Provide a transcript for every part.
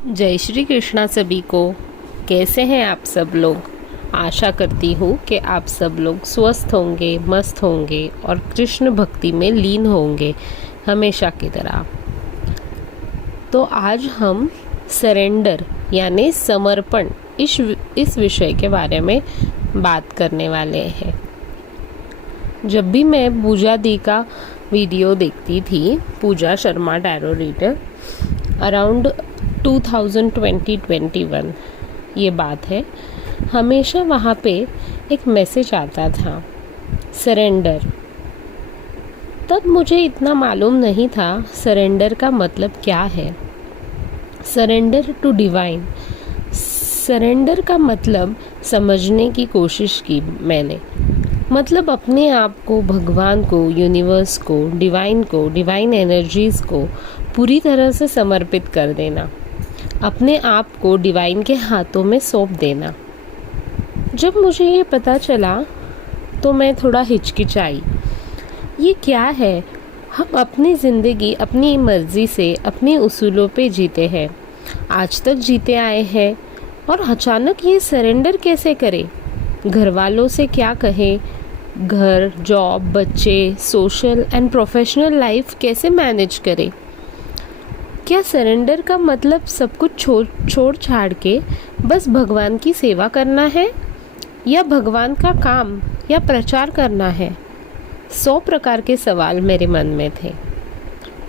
जय श्री कृष्णा सभी को। कैसे हैं आप सब लोग। आशा करती हूँ कि आप सब लोग स्वस्थ होंगे, मस्त होंगे और कृष्ण भक्ति में लीन होंगे हमेशा की तरह। तो आज हम सरेंडर यानी समर्पण इस विषय के बारे में बात करने वाले हैं। जब भी मैं पूजा दी का वीडियो देखती थी, पूजा शर्मा टैरो रीडर, अराउंड 2020-21 ये बात है, हमेशा वहाँ पे एक मैसेज आता था, सरेंडर। तब मुझे इतना मालूम नहीं था सरेंडर का मतलब क्या है। सरेंडर टू डिवाइन, सरेंडर का मतलब समझने की कोशिश की मैंने। मतलब अपने आप को, भगवान को, यूनिवर्स को, डिवाइन एनर्जीज को पूरी तरह से समर्पित कर देना, अपने आप को डिवाइन के हाथों में सौंप देना। जब मुझे ये पता चला तो मैं थोड़ा हिचकिचाई। ये क्या है? हम अपनी ज़िंदगी अपनी मर्ज़ी से, अपने उसूलों पे जीते हैं, आज तक जीते आए हैं, और अचानक ये सरेंडर कैसे करें? घर वालों से क्या कहें? घर, जॉब, बच्चे, सोशल एंड प्रोफेशनल लाइफ कैसे मैनेज करें? क्या सरेंडर का मतलब सब कुछ छोड़ छाड़ के बस भगवान की सेवा करना है, या भगवान का काम या प्रचार करना है? 100 प्रकार के सवाल मेरे मन में थे,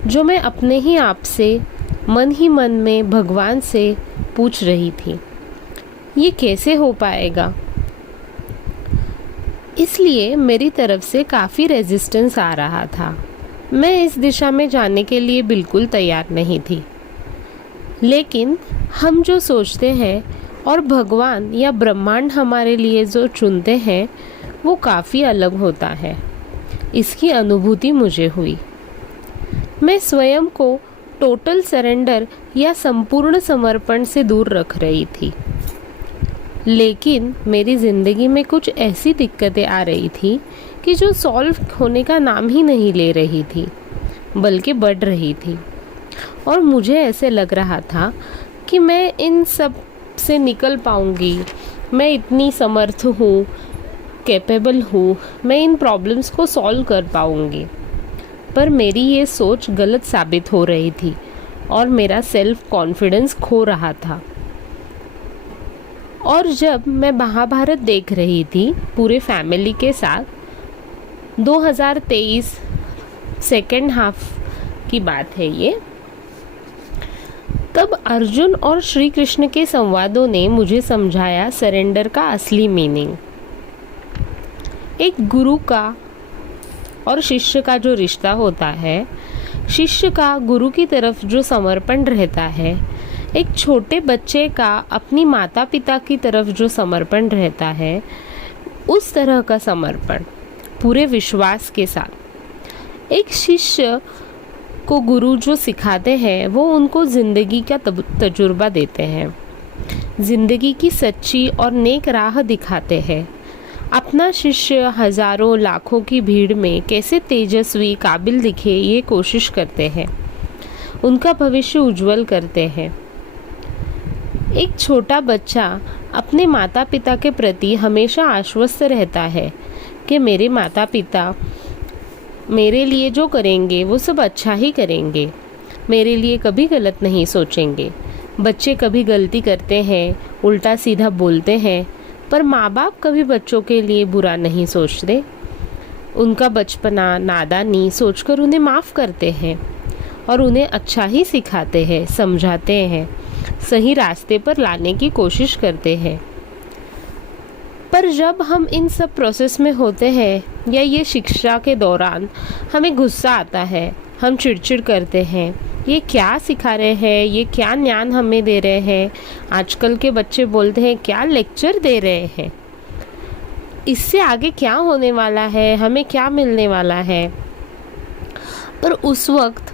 जो मैं अपने ही आप से मन ही मन में भगवान से पूछ रही थी। ये कैसे हो पाएगा? इसलिए मेरी तरफ से काफ़ी रेजिस्टेंस आ रहा था। मैं इस दिशा में जाने के लिए बिल्कुल तैयार नहीं थी। लेकिन हम जो सोचते हैं और भगवान या ब्रह्मांड हमारे लिए जो चुनते हैं, वो काफ़ी अलग होता है। इसकी अनुभूति मुझे हुई। मैं स्वयं को टोटल सरेंडर या संपूर्ण समर्पण से दूर रख रही थी। लेकिन मेरी ज़िंदगी में कुछ ऐसी दिक्कतें आ रही थी कि जो सॉल्व होने का नाम ही नहीं ले रही थी, बल्कि बढ़ रही थी। और मुझे ऐसे लग रहा था कि मैं इन सब से निकल पाऊंगी, मैं इतनी समर्थ हूँ, कैपेबल हूँ, मैं इन प्रॉब्लम्स को सॉल्व कर पाऊंगी। पर मेरी ये सोच गलत साबित हो रही थी और मेरा सेल्फ कॉन्फिडेंस खो रहा था। और जब मैं महाभारत देख रही थी पूरे फैमिली के साथ, 2023 सेकेंड हाफ की बात है ये, तब अर्जुन और श्री कृष्ण के संवादों ने मुझे समझाया सरेंडर का असली मीनिंग। एक गुरु का और शिष्य का जो रिश्ता होता है, शिष्य का गुरु की तरफ जो समर्पण रहता है, एक छोटे बच्चे का अपनी माता पिता की तरफ जो समर्पण रहता है, उस तरह का समर्पण पूरे विश्वास के साथ। एक शिष्य को गुरु जो सिखाते हैं, वो उनको ज़िंदगी का तजुर्बा देते हैं, ज़िंदगी की सच्ची और नेक राह दिखाते हैं। अपना शिष्य हज़ारों लाखों की भीड़ में कैसे तेजस्वी, काबिल दिखे, ये कोशिश करते हैं, उनका भविष्य उज्जवल करते हैं। एक छोटा बच्चा अपने माता पिता के प्रति हमेशा आश्वस्त रहता है कि मेरे माता पिता मेरे लिए जो करेंगे वो सब अच्छा ही करेंगे, मेरे लिए कभी गलत नहीं सोचेंगे। बच्चे कभी गलती करते हैं, उल्टा सीधा बोलते हैं, पर माँ बाप कभी बच्चों के लिए बुरा नहीं सोचते। उनका बचपना, नादानी सोचकर उन्हें माफ़ करते हैं और उन्हें अच्छा ही सिखाते हैं, समझाते हैं, सही रास्ते पर लाने की कोशिश करते हैं। पर जब हम इन सब प्रोसेस में होते हैं या ये शिक्षा के दौरान हमें गुस्सा आता है, हम चिड़चिड़ करते हैं, ये क्या सिखा रहे हैं, ये क्या ज्ञान हमें दे रहे हैं, आजकल के बच्चे बोलते हैं क्या लेक्चर दे रहे हैं, इससे आगे क्या होने वाला है, हमें क्या मिलने वाला है। पर उस वक्त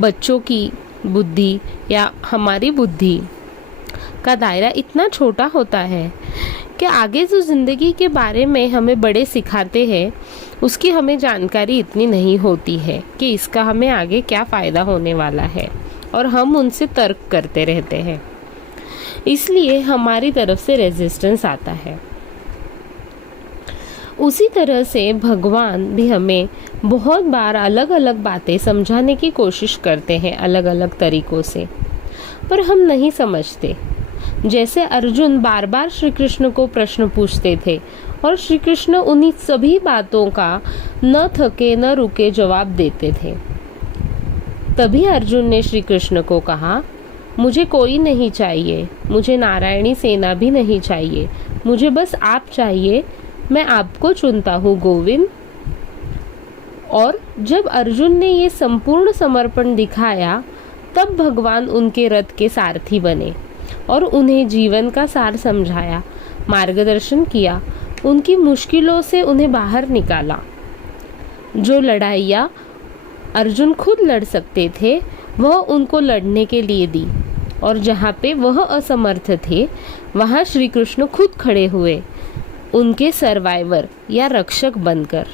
बच्चों की बुद्धि या हमारी बुद्धि का दायरा इतना छोटा होता है कि आगे जो ज़िंदगी के बारे में हमें बड़े सिखाते हैं, उसकी हमें जानकारी इतनी नहीं होती है कि इसका हमें आगे क्या फ़ायदा होने वाला है, और हम उनसे तर्क करते रहते हैं, इसलिए हमारी तरफ से रेजिस्टेंस आता है। उसी तरह से भगवान भी हमें बहुत बार अलग अलग बातें समझाने की कोशिश करते हैं अलग अलग तरीकों से, पर हम नहीं समझते। जैसे अर्जुन बार बार श्री कृष्ण को प्रश्न पूछते थे और श्री कृष्ण उन्हीं सभी बातों का न थके न रुके जवाब देते थे। तभी अर्जुन ने श्री कृष्ण को कहा, मुझे कोई नहीं चाहिए, मुझे नारायणी सेना भी नहीं चाहिए, मुझे बस आप चाहिए, मैं आपको चुनता हूँ गोविंद। और जब अर्जुन ने ये संपूर्ण समर्पण दिखाया, तब भगवान उनके रथ के सारथी बने और उन्हें जीवन का सार समझाया, मार्गदर्शन किया, उनकी मुश्किलों से उन्हें बाहर निकाला। जो लड़ाइयाँ अर्जुन खुद लड़ सकते थे, वह उनको लड़ने के लिए दी, और जहाँ पे वह असमर्थ थे, वहाँ श्री कृष्ण खुद खड़े हुए, उनके सर्वाइवर या रक्षक बनकर।